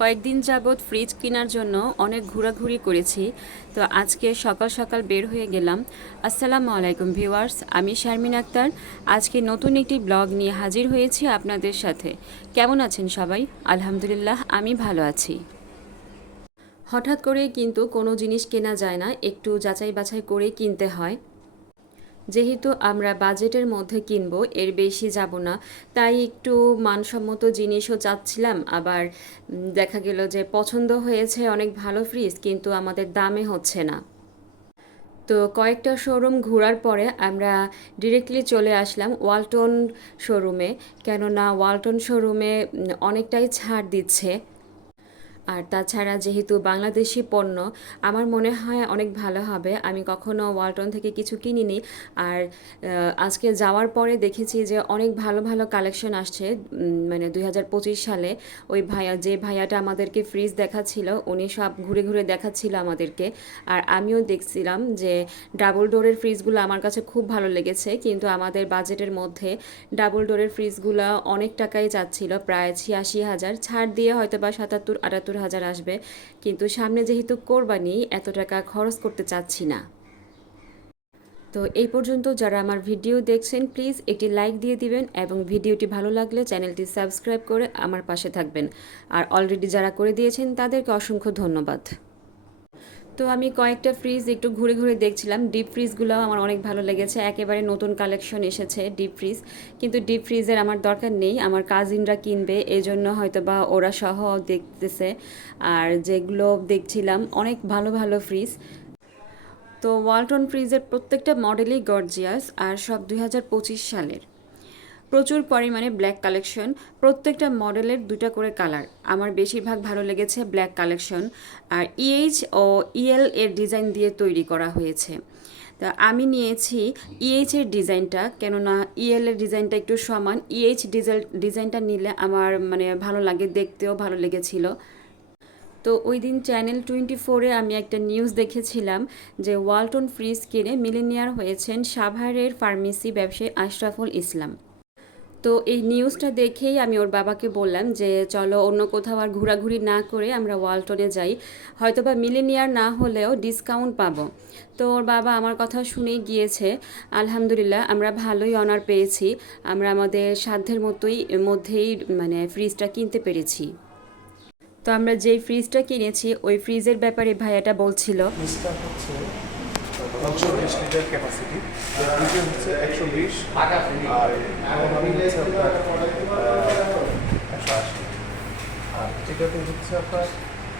কয়েকদিন যাবৎ ফ্রিজ কেনার জন্য অনেক ঘোরাঘুরি করেছি। তো আজকে সকাল সকাল বের হয়ে গেলাম। আসসালামু আলাইকুম ভিউয়ার্স, আমি শারমিন আক্তার। আজকে নতুন একটি ব্লগ নিয়ে হাজির হয়েছি আপনাদের সাথে। কেমন আছেন সবাই? আলহামদুলিল্লাহ, আমি ভালো আছি। হঠাৎ করে কিন্তু কোনো জিনিস কেনা যায় না, একটু যাচাই বাছাই করে কিনতে হয়। যেহেতু আমরা বাজেটের মধ্যে কিনবো, এর বেশি যাব না। তাই একটু মানসম্মত জিনিসও চাচ্ছিলাম। আবার দেখা গেল যে পছন্দ হয়েছে অনেক ভালো ফ্রিজ, কিন্তু আমাদের দামে হচ্ছে না। তো কয়েকটা শোরুম ঘোরার পরে আমরা ডিরেক্টলি চলে আসলাম ওয়ালটন শোরুমে। কেননা ওয়ালটন শোরুমে অনেকটাই ছাড় দিচ্ছে। আর তাছাড়া যেহেতু বাংলাদেশি পণ্য, আমার মনে হয় অনেক ভালো হবে। আমি কখনো ওয়ালটন থেকে কিছু কিনিনি। আর আজকে যাওয়ার পরে দেখেছি যে অনেক ভালো ভালো কালেকশন আসছে। মানে দু হাজার পঁচিশ সালে ওই ভাইয়া, যে ভাইয়াটা আমাদেরকে ফ্রিজ দেখাচ্ছিল, উনি সব ঘুরে ঘুরে দেখাচ্ছিল আমাদেরকে। আর আমিও দেখছিলাম যে ডাবল ডোরের ফ্রিজগুলো আমার কাছে খুব ভালো লেগেছে। কিন্তু আমাদের বাজেটের মধ্যে ডাবল ডোরের ফ্রিজগুলো অনেক টাকাই যাচ্ছিল, প্রায় ছিয়াশি হাজার। ছাড় দিয়ে হয়তো বা সাতাত্তর, আটাত্তর হাজার আসবে, কিন্তু সামনে যেহেতু কোরবানি, এত টাকা খরচ করতে চাচ্ছি না। তো এই পর্যন্ত যারা আমার ভিডিও দেখছেন, প্লিজ একটি লাইক দিয়ে দিবেন এবং ভিডিওটি ভালো লাগলে চ্যানেলটি সাবস্ক্রাইব করে আমার পাশে থাকবেন। আর অলরেডি যারা করে দিয়েছেন, তাদেরকে অসংখ্য ধন্যবাদ। তো আমি কয়েকটা ফ্রিজ একটু ঘুরে ঘুরে দেখছিলাম। ডিপ ফ্রিজগুলো আমার অনেক ভালো লেগেছে। একেবারে নতুন কালেকশন এসেছে ডিপ ফ্রিজ কিন্তু ডিপ ফ্রিজের আমার দরকার নেই। আমার কাজিনরা কিনবে এই জন্য হয়তো বা ওরা সহ দেখতেছে। আর যেগুলো দেখছিলাম, অনেক ভালো ভালো ফ্রিজ তো ওয়ালটন ফ্রিজের প্রত্যেকটা মডেলই গর্জিয়াস আর সব দুই হাজার পঁচিশ সালের। প্রচুর পরিমাণে ব্ল্যাক কালেকশন প্রত্যেকটা মডেলের দুটা করে কালার আমার বেশিরভাগ ভালো লেগেছে ব্ল্যাক কালেকশন আর ইএইচ ও ইএল এর ডিজাইন দিয়ে তৈরি করা হয়েছে। তা আমি নিয়েছি ইএইচ এর ডিজাইনটা কেননা ইএল এর ডিজাইনটা একটু সমান। ইএইচ ডিজাইন ডিজাইনটা নিলে আমার মানে ভালো লাগে, দেখতেও ভালো লেগেছিল। তো ওই দিন চ্যানেল টোয়েন্টি ফোরে আমি একটা নিউজ দেখেছিলাম যে ওয়ালটন ফ্রিজ কিনে মিলিনিয়ার হয়েছেন সাভারের ফার্মেসি ব্যবসায়ী আশরাফুল ইসলাম। তো এই নিউজটা দেখেই আমি ওর বাবাকে বললাম যে, চলো অন্য কোথাও আর ঘোরাঘুরি না করে আমরা ওয়ালটনে যাই। হয়তো বা মিলিনিয়ার না হলেও ডিসকাউন্ট পাবো। তো ওর বাবা আমার কথা শুনেই গিয়েছে, আলহামদুলিল্লাহ, আমরা ভালোই অনার পেয়েছি। আমরা আমাদের সাধ্যের মতোই, মধ্যেই মানে ফ্রিজটা কিনতে পেরেছি। তো আমরা যেই ফ্রিজটা কিনেছি, ওই ফ্রিজের ব্যাপারে ভাইয়াটা বলছিল। হচ্ছে একশো বিশ লিটার ক্যাপাসিটি ফ্রিজে হচ্ছে একশো বিশ। আর আপনার একশো আশি। আর এটাতে হচ্ছে আপনার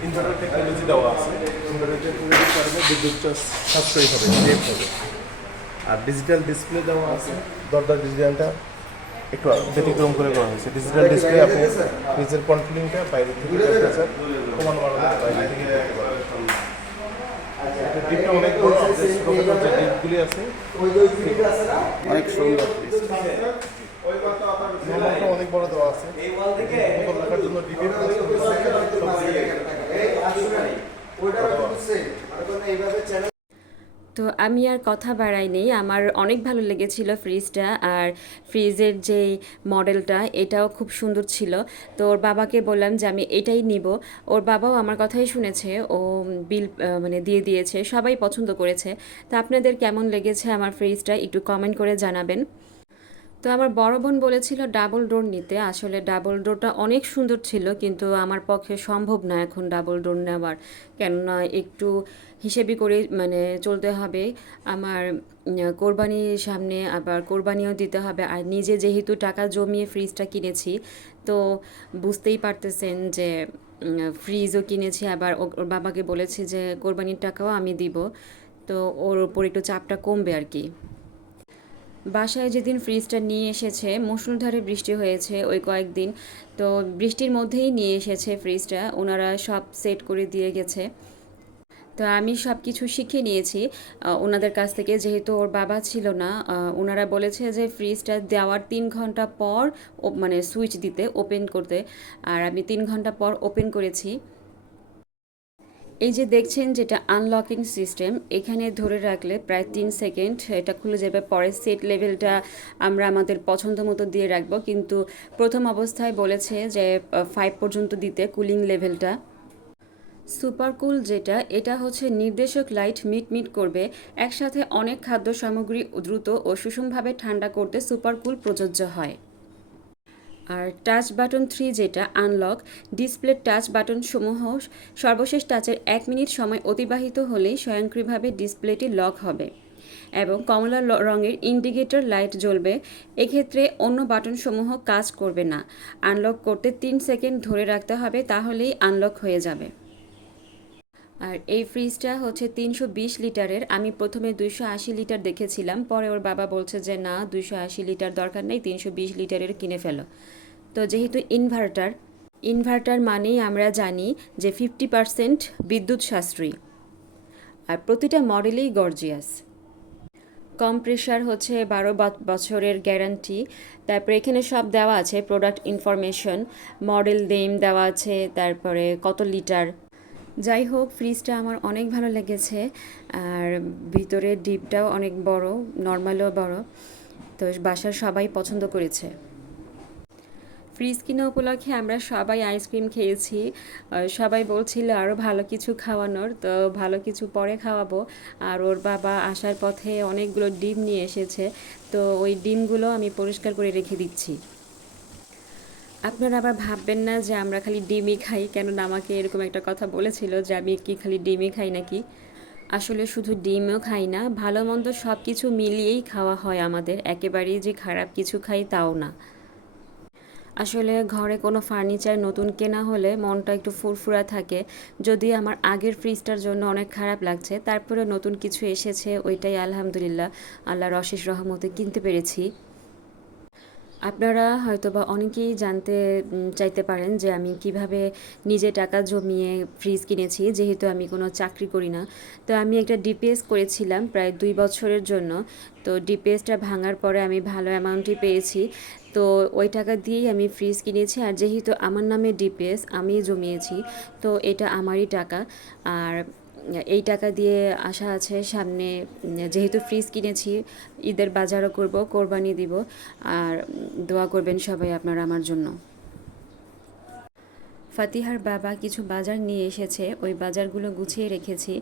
ইনভার্টার টেকনোলজি দেওয়া আছে। ইনভার্টার টেকনোলজির কারণে বিদ্যুৎটা সাশ্রয়ী হবে সেফ হবে। আর ডিজিটাল ডিসপ্লে দেওয়া আছে। দরদার ডিজিটালটা একটু ব্যতিক্রম করে করা হয়েছে। ডিজিটাল ডিসপ্লে আপনি ফ্রিজের কন্ট্রোলিংটা বাইরে থেকে কমানো বাড়ানো বাইরে থেকে করতে পারবেন। এটা ডিপটা অনেক বড় আপনার ছোটখাটো যে ডিপগুলি আছে অনেক সুন্দর অনেক বড় দেওয়া আছে রাখার জন্য তো আমি আর কথা বাড়াই নেই। আমার অনেক ভালো লেগেছিল ফ্রিজটা আর ফ্রিজের যে মডেলটা, এটাও খুব সুন্দর ছিল। তো ওর বাবাকে বললাম যে আমি এটাই নিব। ওর বাবাও আমার কথাই শুনেছে, ও বিল মানে দিয়ে দিয়েছে, সবাই পছন্দ করেছে। তা আপনাদের কেমন লেগেছে আমার ফ্রিজটা একটু কমেন্ট করে জানাবেন। তো আমার বড় বোন বলেছিল ডাবল ডোর নিতে। আসলে ডাবল ডোরটা অনেক সুন্দর ছিল, কিন্তু আমার পক্ষে সম্ভব না এখন ডাবল ডোর নেওয়ার। কেননা একটু হিসেবি করে মানে চলতে হবে। আমার কোরবানির সামনে আবার কোরবানিও দিতে হবে। আর নিজে যেহেতু টাকা জমিয়ে ফ্রিজটা কিনেছি, তো বুঝতেই পারতেছেন যে ফ্রিজও কিনেছি। আবার ওর বাবাকে বলেছি যে, কোরবানির টাকাও আমি দিব। তো ওর ওপর একটু চাপটা কমবে আর কি। বাসায় যেদিন ফ্রিজটা নিয়ে এসেছে মুষলধারে বৃষ্টি হয়েছে ওই কয়েকদিন। তো বৃষ্টির মধ্যেই নিয়ে এসেছে ফ্রিজটা ওনারা সব সেট করে দিয়ে গেছে। তো আমি সব কিছু শিখে নিয়েছি। ওনাদের কাছ থেকে যেহেতু ওর বাবা ছিল না ওনারা বলেছে যে ফ্রিজটা দেওয়ার তিন ঘণ্টা পর মানে সুইচ দিতে ওপেন করতে। আর আমি তিন ঘণ্টা পর ওপেন করেছি। এই যে দেখছেন যেটা আনলকিং সিস্টেম এখানে ধরে রাখলে প্রায় তিন সেকেন্ড এটা খুলে যাবে। পরে সেট লেভেলটা আমরা আমাদের পছন্দ মতো দিয়ে রাখব। কিন্তু প্রথম অবস্থায় বলেছে যে ফাইভ পর্যন্ত দিতে কুলিং লেভেলটা সুপার কুল যেটা, এটা হচ্ছে নির্দেশক লাইট মিট মিট করবে। একসাথে অনেক খাদ্য সামগ্রী দ্রুত ও সুষমভাবে ঠান্ডা করতে সুপার কুল প্রযোজ্য হয়। আর টাচ বাটন থ্রি যেটা আনলক ডিসপ্লে টাচ বাটন সমূহ, সর্বশেষ টাচের এক মিনিট সময় অতিবাহিত হলেই স্বয়ংক্রিয়ভাবে ডিসপ্লেটি লক হবে এবং কমলা রঙের ইন্ডিকেটর লাইট জ্বলবে। এক্ষেত্রে অন্য বাটনসমূহ কাজ করবে না। আনলক করতে তিন সেকেন্ড ধরে রাখতে হবে, তাহলেই আনলক হয়ে যাবে। আর এই ফ্রিজটা হচ্ছে তিনশো বিশ লিটারের। আমি প্রথমে দুইশো আশি লিটার দেখেছিলাম, পরে ওর বাবা বলছে যে, না, দুইশো আশি লিটার দরকার নেই, তিনশো বিশ লিটারের কিনে ফেলো। তো যেহেতু ইনভার্টার ইনভার্টার মানেই আমরা জানি যে ফিফটি পারসেন্ট বিদ্যুৎ সাশ্রয়ী। আর প্রতিটা মডেলেই গর্জিয়াস কম প্রেশার হচ্ছে বারো বছরের গ্যারান্টি তারপরে এখানে সব দেওয়া আছে প্রোডাক্ট ইনফরমেশন মডেল নেম দেওয়া আছে, তারপরে কত লিটার যাই হোক ফ্রিজটা আমার অনেক ভালো লেগেছে, আর ভিতরে ডিপটাও অনেক বড় নর্মালও বড়। তো বাসার সবাই পছন্দ করেছে। ফ্রিজ কিনা উপলক্ষে আমরা সবাই আইসক্রিম খেয়েছি। সবাই বলছিল আরও ভালো কিছু খাওয়ানোর, তো ভালো কিছু পরে খাওয়াবো। আর ওর বাবা আসার পথে অনেকগুলো ডিম নিয়ে এসেছে, তো ওই ডিমগুলো আমি পরিষ্কার করে রেখে দিচ্ছি। আপনারা আবার ভাববেন না যে আমরা খালি ডিমই খাই, কেননা আমাকে এরকম একটা কথা বলেছিল যে আমি কি খালি ডিমই খাই নাকি? আসলে শুধু ডিমও খাই না, ভালো মন্দ সব কিছু মিলিয়েই খাওয়া হয় আমাদের। একেবারেই যে খারাপ কিছু খাই তাও না। আসলে ঘরে কোনো ফার্নিচার নতুন কেনা হলে মনটা একটু ফুরফুরা থাকে। যদি আমার আগের ফ্রিজটার জন্য অনেক খারাপ লাগছে তারপরে নতুন কিছু এসেছে, ওইটাই আলহামদুলিল্লাহ। আল্লাহর অশেষ রহমতে কিনতে পেরেছি। আপনারা হয়তোবা অনেকেই জানতে চাইতে পারেন যে আমি কীভাবে নিজে টাকা জমিয়ে ফ্রিজ কিনেছি, যেহেতু আমি কোনো চাকরি করি না। তো আমি একটা ডিপিএস করেছিলাম প্রায় দুই বছরের জন্য। তো ডিপিএসটা ভাঙার পরে আমি ভালো অ্যামাউন্টই পেয়েছি। তো ওই টাকা দিয়েই আমি ফ্রিজ কিনেছি আর যেহেতু আমার নামে ডিপিএস আমি জমিয়েছি, তো এটা আমারই টাকা। আর এই টাকা দিয়ে আশা আছে, সামনে যেহেতু ফ্রিজ কিনেছি, ঈদের বাজারও করব, কোরবানি দিব, আর দোয়া করবেন সবাই আপনারা আমার জন্য। ফাতিহার বাবা কিছু বাজার নিয়ে এসেছে, ওই বাজারগুলো গুছিয়ে রেখেছি।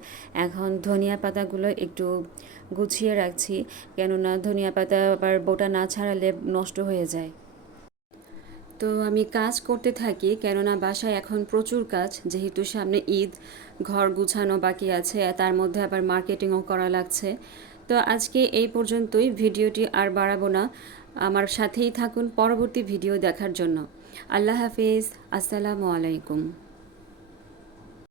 এখন ধনিয়া পাতাগুলো একটু গুছিয়ে রাখছি, কেননা ধনিয়া পাতা আবার বোটা না ছাড়ালে নষ্ট হয়ে যায়। তো আমি কাজ করতে থাকি, কেননা বাসায় এখন প্রচুর কাজ, যেহেতু সামনে ঈদ ঘর গুছানো বাকি আছে, তার মধ্যে আবার মার্কেটিংও করা লাগছে। তো আজকে এই পর্যন্তই, ভিডিওটি আর বাড়াবো না। আমার সাথেই থাকুন পরবর্তী ভিডিও দেখার জন্য। আল্লাহ হাফিজ, আসসালামু আলাইকুম।